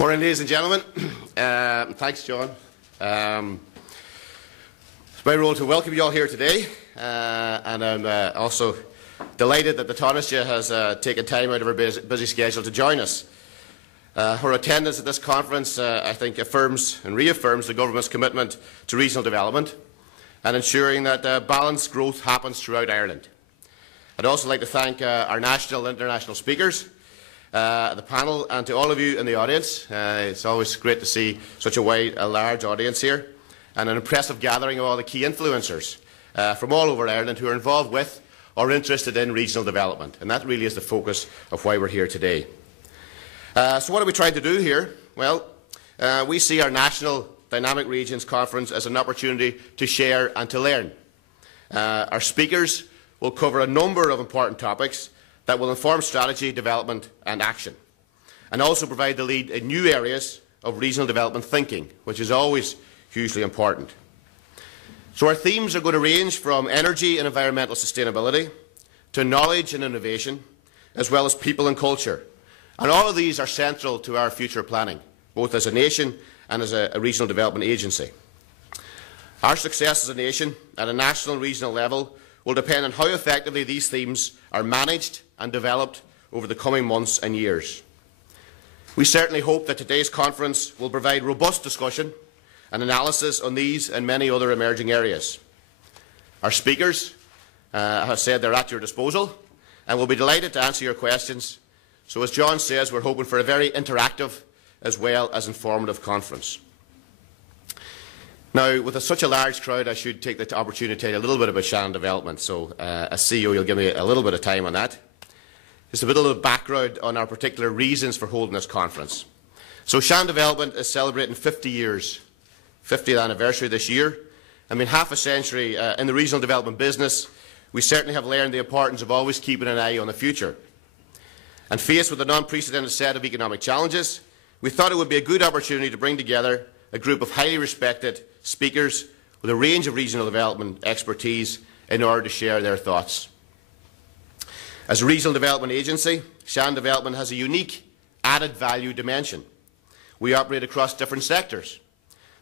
Morning, ladies and gentlemen. Thanks, John. It's my role to welcome you all here today, and I'm also delighted that the Taoiseach has taken time out of her busy schedule to join us. Her attendance at this conference, I think, affirms and reaffirms the Government's commitment to regional development and ensuring that balanced growth happens throughout Ireland. I'd also like to thank our national and international speakers, the panel, and to all of you in the audience. It's always great to see such a large audience here, and an impressive gathering of all the key influencers from all over Ireland who are involved with or interested in regional development. And that really is the focus of why we're here today. So what are we trying to do here? Well, we see our National Dynamic Regions Conference as an opportunity to share and to learn. Our speakers will cover a number of important topics that will inform strategy, development and action, and also provide the lead in new areas of regional development thinking, which is always hugely important. So our themes are going to range from energy and environmental sustainability to knowledge and innovation, as well as people and culture. And all of these are central to our future planning, both as a nation and as a regional development agency. Our success as a nation at a national and regional level will depend on how effectively these themes are managed and developed over the coming months and years. We certainly hope that today's conference will provide robust discussion and analysis on these and many other emerging areas. Our speakers have said they're at your disposal and will be delighted to answer your questions. So as John says, we're hoping for a very interactive as well as informative conference. Now, with such a large crowd, I should take the opportunity to tell you a little bit about Shannon Development. So, as CEO, you'll give me a little bit of time on that. Just a bit of background on our particular reasons for holding this conference. So, Shannon Development is celebrating 50 years, 50th anniversary this year. I mean, half a century in the regional development business, we certainly have learned the importance of always keeping an eye on the future. And faced with an unprecedented set of economic challenges, we thought it would be a good opportunity to bring together a group of highly respected speakers with a range of regional development expertise in order to share their thoughts. As a regional development agency, Shannon Development has a unique added value dimension. We operate across different sectors,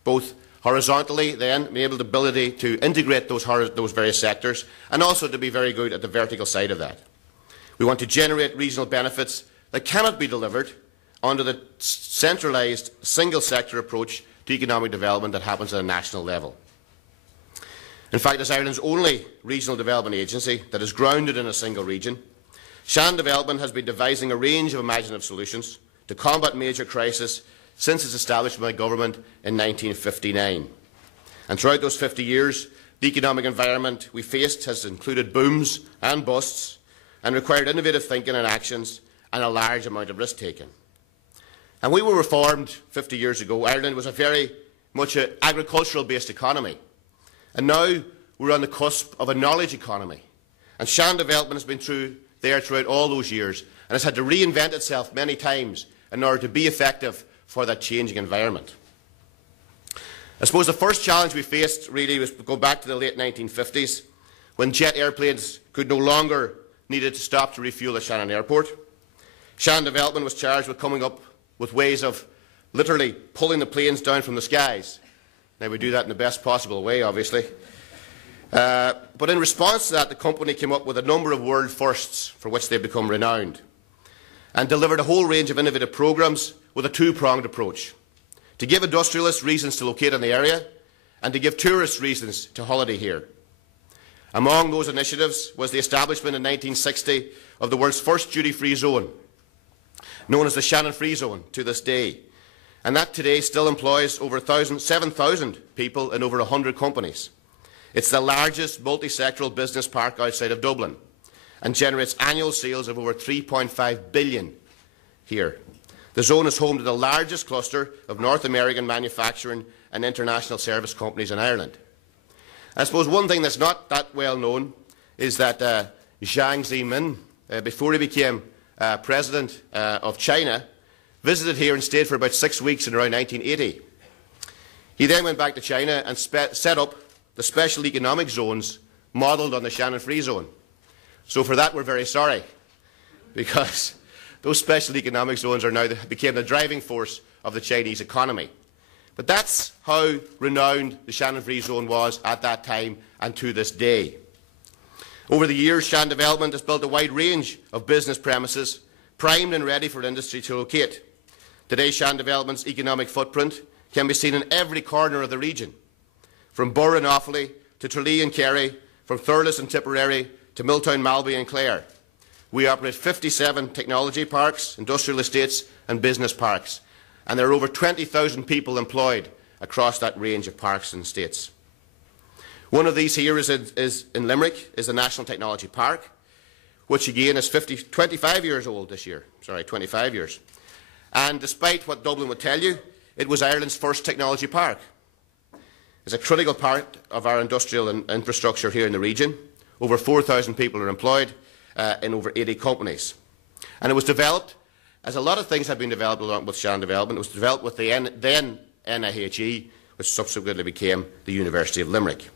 both horizontally then, being able the ability to integrate those various sectors, and also to be very good at the vertical side of that. We want to generate regional benefits that cannot be delivered under the centralised single sector approach to economic development that happens at a national level. In fact, as Ireland's only regional development agency that is grounded in a single region, Shannon Development has been devising a range of imaginative solutions to combat major crises since its establishment by government in 1959. And throughout those 50 years, the economic environment we faced has included booms and busts and required innovative thinking and actions and a large amount of risk-taking. And we were reformed 50 years ago. Ireland was a very much an agricultural-based economy. And now we're on the cusp of a knowledge economy. And Shannon Development has been throughout all those years and has had to reinvent itself many times in order to be effective for that changing environment. I suppose the first challenge we faced really was to go back to the late 1950s when jet airplanes could no longer needed to stop to refuel at Shannon Airport. Shannon Development was charged with coming up with ways of literally pulling the planes down from the skies. Now, we do that in the best possible way, obviously. But in response to that, the company came up with a number of world firsts for which they've become renowned, and delivered a whole range of innovative programmes with a two-pronged approach: to give industrialists reasons to locate in the area, and to give tourists reasons to holiday here. Among those initiatives was the establishment in 1960 of the world's first duty-free zone, known as the Shannon Free Zone to this day, and that today still employs over 7,000 people in over 100 companies. It's the largest multi-sectoral business park outside of Dublin and generates annual sales of over 3.5 billion here. The zone is home to the largest cluster of North American manufacturing and international service companies in Ireland. I suppose one thing that's not that well known is that Jiang Zemin, before he became President of China, visited here and stayed for about 6 weeks in around 1980. He then went back to China and set up the special economic zones modelled on the Shannon Free Zone. So for that we're very sorry, because those special economic zones are now became the driving force of the Chinese economy. But that's how renowned the Shannon Free Zone was at that time and to this day. Over the years, Shannon Development has built a wide range of business premises, primed and ready for industry to locate. Today, Shannon Development's economic footprint can be seen in every corner of the region, from Burr and Offaly to Tralee and Kerry, from Thurles and Tipperary to Milltown, Malby and Clare. We operate 57 technology parks, industrial estates and business parks, and there are over 20,000 people employed across that range of parks and estates. One of these here is in Limerick, is the National Technology Park, which again is 25 years old this year. 25 years. And despite what Dublin would tell you, it was Ireland's first technology park. It's a critical part of our industrial infrastructure here in the region. Over 4,000 people are employed in over 80 companies. And it was developed, as a lot of things have been developed along with Shannon Development, it was developed with the then NIHE, which subsequently became the University of Limerick.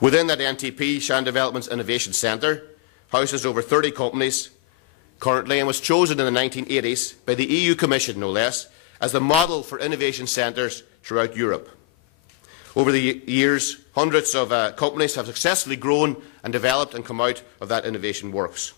Within that NTP, Shannon Development's Innovation Centre houses over 30 companies currently and was chosen in the 1980s by the EU Commission, no less, as the model for innovation centres throughout Europe. Over the years, hundreds of companies have successfully grown and developed and come out of that innovation works.